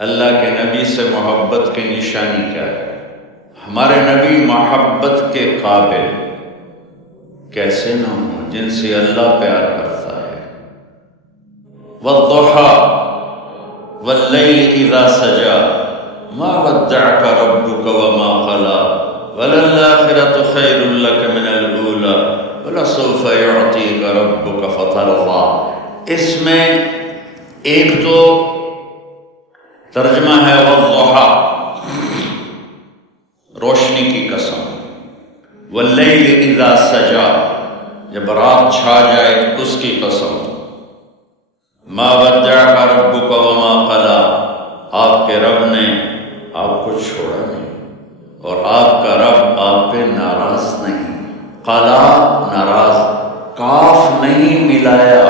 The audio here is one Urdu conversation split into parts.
اللہ کے نبی سے محبت کی نشانی کیا ہے؟ ہمارے نبی محبت کے قابل کیسے نہ ہوں جن سے اللہ پیار کرتا ہے۔ والضحى واللیل اذا سجا ما ودعك ربك وما قلى وللآخرة خیر لك من الأولى ولسوف يعطيك ربك فترضى۔ اس میں ایک تو ترجمہ ہے والضحى، روشنی کی قسم، واللیل اذا سجا، جب رات چھا جائے اس کی قسم، ما ودعك ربك وما قلى، آپ کے رب نے آپ کو چھوڑا نہیں اور آپ کا رب آپ پہ ناراض نہیں۔ قلا ناراض، کاف نہیں ملایا،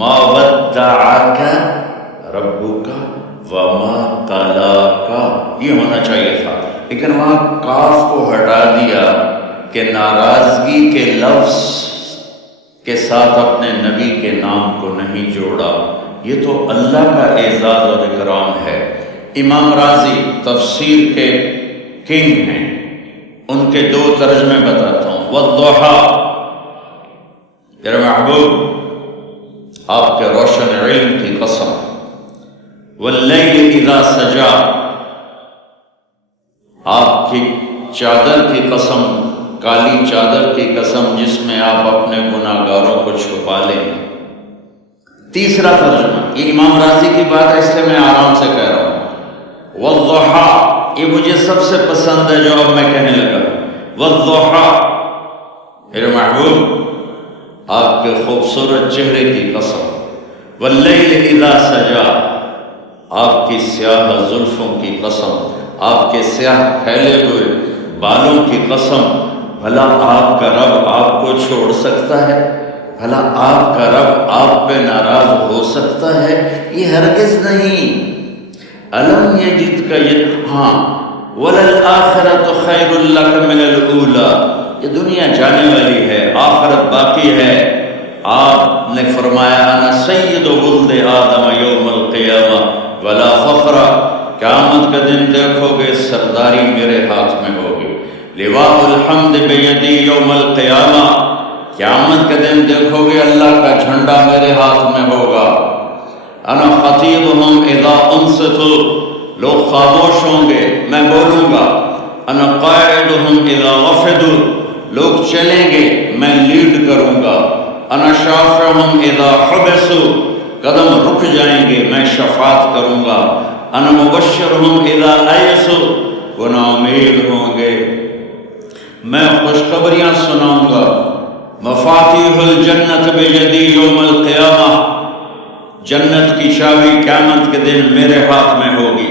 ما ودعك ربك وما قلاك یہ ہونا چاہیے تھا، لیکن وہاں کاف کو ہٹا دیا کہ ناراضگی کے لفظ کے ساتھ اپنے نبی کے نام کو نہیں جوڑا۔ یہ تو اللہ کا اعزاز اور اکرام ہے۔ امام راضی تفسیر کے کنگ ہیں، ان کے دو ترجمے بتاتا ہوں۔ والضحى، میرے محبوب آپ کے روشن علم کی قسم، واللیل اذا سجا، آپ کی چادر کی قسم، کالی چادر کی قسم جس میں آپ اپنے گناہگاروں کو چھپا لیں۔ تیسرا ترجمہ، یہ امام راضی کی بات ہے اس لیے میں آرام سے کہہ رہا ہوں۔ والضحى، یہ مجھے سب سے پسند ہے جو اب میں کہنے لگا۔ والضحى، میرے محبوب آپ کے خوبصورت چہرے کی قسم، واللیل اذا سجا، آپ کی سیاہ زلفوں کی قسم، آپ کے سیاہ پھیلے ہوئے بالوں کی قسم، بھلا آپ کا رب آپ کو چھوڑ سکتا ہے؟ بھلا آپ کا رب آپ پہ ناراض ہو سکتا ہے؟ یہ ہرگز نہیں۔ الم یجدک ہاں، وللآخرۃ خیر لک من الاولی، یہ دنیا جانے والی ہے، آخرت باقی ہے۔ آپ نے فرمایا انا سید ولد آدم یوم القیامہ ولا فخر، قیامت کا دن دیکھو گے سرداری میرے ہاتھ میں ہوگی۔ لواء الحمد بیدی یوم القیامہ، قیامت کا دن دیکھو گے اللہ کا جھنڈا میرے ہاتھ میں ہوگا۔ انا خطیبہم اذا انصتوا، لوگ خاموش ہوں گے میں بولوں گا۔ انا قائدہم اذا وفدوا، لوگ چلیں گے میں لیڈ کروں گا۔ انا شافعہم اذا حبسوا، قدم رک جائیں گے میں شفاعت کروں گا۔ انا مبشرہم اذا ایسوا، وہ نا امید ہوں گے میں خوشخبریاں سناؤں گا۔ مفاتیح الجنت بیدی یوم القیامہ، جنت کی چابی قیامت کے دن میرے ہاتھ میں ہوگی۔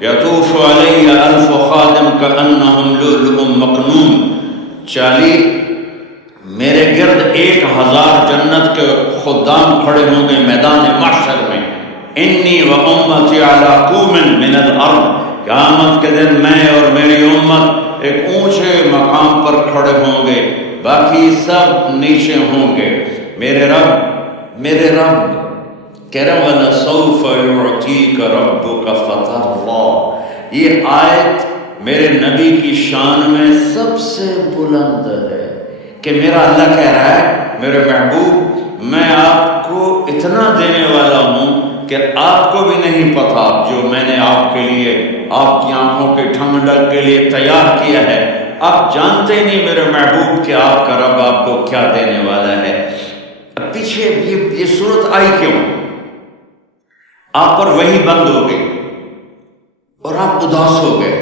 یطوف علی الف خادم کانہم لؤلؤ مکنون، میرے گرد 1000 جنت کے خدام کھڑے ہوں گے میدان محشر میں۔ انی و امتی علی قوم من الارض، قیامت کے دن میں اور میری امت ایک اونچے مقام پر کھڑے ہوں گے، باقی سب نیچے ہوں گے۔ میرے رب کہہ رہا وَلَسَوْفَ يُعْطِيكَ رَبُّكَ فَتَرْضَى، یہ آیت میرے نبی کی شان میں سب سے بلند ہے کہ میرا اللہ کہہ رہا ہے میرے محبوب میں آپ کو اتنا دینے والا ہوں کہ آپ کو بھی نہیں پتا جو میں نے آپ کے لیے، آپ کی آنکھوں کے ٹھنڈک کے لیے تیار کیا ہے۔ آپ جانتے ہی نہیں میرے محبوب کہ آپ کا رب آپ کو کیا دینے والا ہے۔ پیچھے یہ صورت آئی کیوں؟ آپ پر وحی بند ہو گئی اور آپ اداس ہو گئے،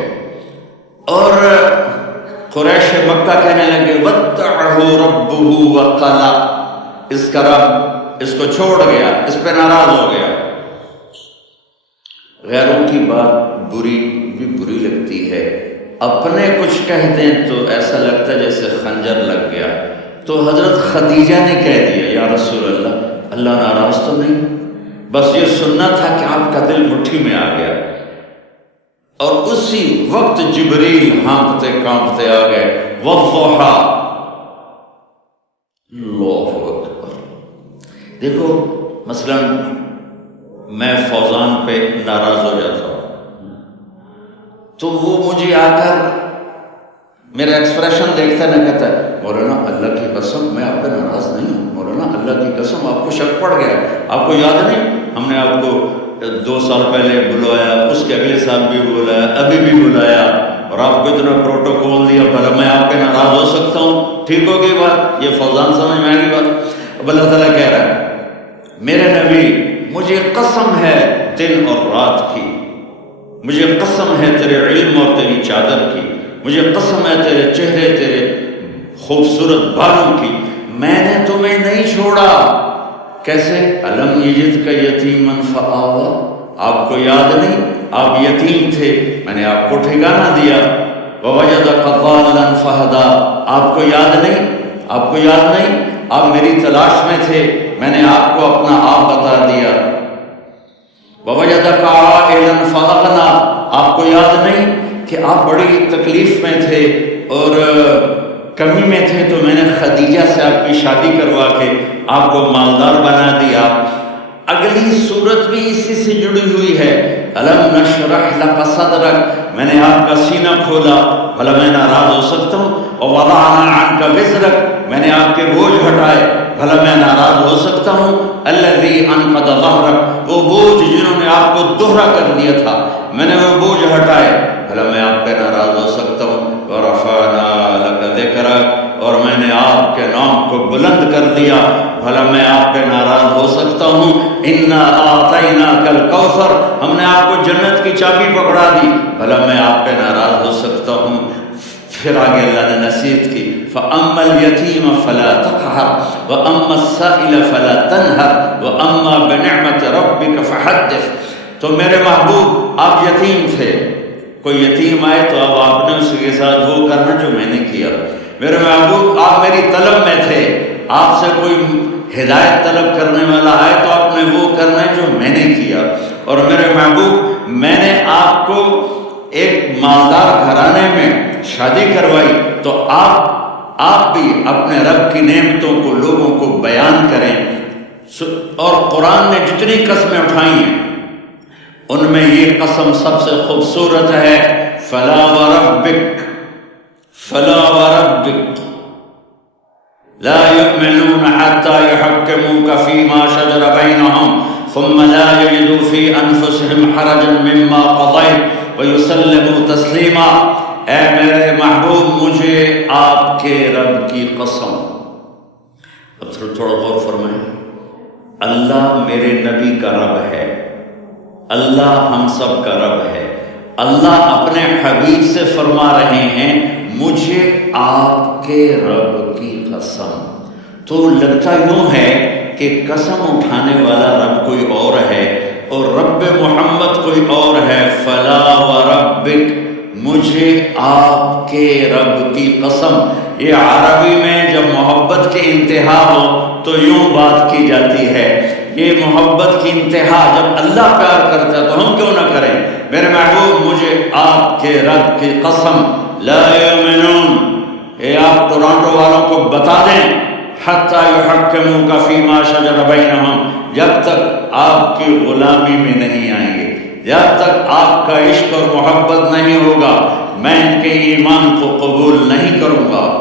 اور قریش مکہ کہنے لگے وَدَّعَهُ رَبُّهُ وَقَلَى، اس کا رب اس کو چھوڑ گیا، اس پہ ناراض ہو گیا۔ غیروں کی بات بری لگتی ہے، اپنے کچھ کہہ دیں تو ایسا لگتا ہے جیسے خنجر لگ گیا۔ تو حضرت خدیجہ نے کہہ دیا یا رسول اللہ، اللہ ناراض تو نہیں؟ بس یہ سننا تھا کہ آپ کا دل مٹھی میں آ گیا، اور اسی وقت جبریل ہانپتے کانپتے آ گئے۔ والضحى، اللہ اکبر۔ دیکھو مثلا میں فوزان پہ ناراض ہو جاتا ہوں، تو وہ مجھے آ کر میرا ایکسپریشن دیکھتا ہے، نہ کہتا ہے مولانا اللہ کی قسم میں آپ پہ ناراض نہیں ہوں، مولانا اللہ کی قسم آپ کو شک پڑ گیا، آپ کو یاد نہیں ہم نے آپ کو 2 سال پہلے بلایا، اس کے اگلے سال بھی بلایا، ابھی بھی بلایا، اور آپ کو اتنا پروٹوکول دیا، بھلا میں آپ پہ ناراض ہو سکتا ہوں؟ ٹھیک ہوگی بات، یہ فوزان سمجھ میں آگی بات۔ اب اللہ تعالیٰ کہہ رہا ہے میرے نبی مجھے قسم ہے دن اور رات کی، مجھے قسم ہے تیرے علم اور تیری چادر کی، مجھے قسم ہے تیرے چہرے، تیرے خوبصورت بالوں کی، میں نے تمہیں نہیں چھوڑا۔ کیسے؟ الم یجدک یتیما فآویٰ، آپ کو یاد نہیں آپ یتیم تھے، میں نے آپ کو ٹھکانہ دیا، ووجدک ضالا فہدیٰ، آپ کو یاد نہیں، آپ کو یاد نہیں آپ میری تلاش میں تھے، میں نے آپ کو اپنا آپ بتا دیا، ووجدک عائلا فأغنیٰ، آپ کو یاد نہیں کہ آپ بڑی تکلیف میں تھے اور کمی میں تھے، تو میں نے خدیجہ سے آپ کی شادی کروا کے آپ کو مالدار بنا دیا۔ اگلی صورت بھی اسی سے جڑی ہوئی ہے، الم نشرح لک صدرک، میں نے آپ کا سینہ کھولا، بھلا میں ناراض ہو سکتا ہوں؟ ووضعنا عنک وزرک، میں نے آپ کے بوجھ ہٹائے، بھلا میں ناراض ہو سکتا ہوں؟ الذی انقض ظہرک، وہ بوجھ جنہوں نے آپ کو دوہرا کر دیا تھا، میں نے وہ بوجھ ہٹائے، بھلا میں آپ پہ ناراض ہو سکتا ہوں؟ ورفعنا لک ذکرک، اور میں نے آپ کے نام کو بلند کر دیا، بھلا میں آپ پہ ناراض ہو سکتا ہوں؟ انا اعطیناک الکوثر، ہم نے آپ کو جنت کی چابی پکڑا دی، بھلا میں آپ پہ ناراض ہو سکتا ہوں؟ پھر آگے اللہ نے نصیحت کی، فَأَمَّا الْيَتِيمَ فَلَا تَقْهَرْ وَأَمَّا السَّائِلَ فَلَا تَنْهَرْ وَأَمَّا بِنِعْمَةِ رَبِّكَ فَحَدِّثْ۔ تو میرے محبوب آپ یتیم تھے، کوئی یتیم آئے تو اب آپ نے اس کے ساتھ وہ کرنا جو میں نے کیا۔ میرے محبوب آپ میری طلب میں تھے، آپ سے کوئی ہدایت طلب کرنے والا آئے تو آپ نے وہ کرنا ہے جو میں نے کیا۔ اور میرے محبوب میں نے آپ کو ایک مالدار گھرانے میں شادی کروائی، تو آپ بھی اپنے رب کی نعمتوں کو لوگوں کو بیان کریں۔ اور قرآن نے جتنی قسمیں اٹھائی ہیں ان میں یہ قسم سب سے خوبصورت ہے، فلا وربک، فلا وربک لا يؤمنون حتى يحكموك فيما شجر بينهم ثم لا يجدوا في انفسهم حرجا مما قضيت ويسلموا تسلیما۔ اے میرے محبوب مجھے آپ کے رب کی قسم، اب تھوڑا غور فرمائیں، اللہ میرے نبی کا رب ہے، اللہ ہم سب کا رب ہے، اللہ اپنے حبیب سے فرما رہے ہیں مجھے آپ کے رب کی قسم۔ تو لگتا یوں ہے کہ قسم اٹھانے والا رب کوئی اور ہے اور رب محمد کوئی اور ہے۔ فلا وربک، مجھے آپ کے رب کی قسم۔ یہ عربی میں جب محبت کی انتہا ہو تو یوں بات کی جاتی ہے، یہ محبت کی انتہا جب اللہ پیار کرتا ہے تو ہم کیوں نہ کریں؟ میرے محبوب مجھے آپ کے رب کی قسم، لا یؤمنون، اے آپ ٹورانٹو والوں کو بتا دیں، حتی یحکموک فیما شجر بینہم، جب تک آپ کی غلامی میں نہیں آئیں گے، جب تک آپ کا عشق اور محبت نہیں ہوگا، میں ان کے ایمان کو قبول نہیں کروں گا۔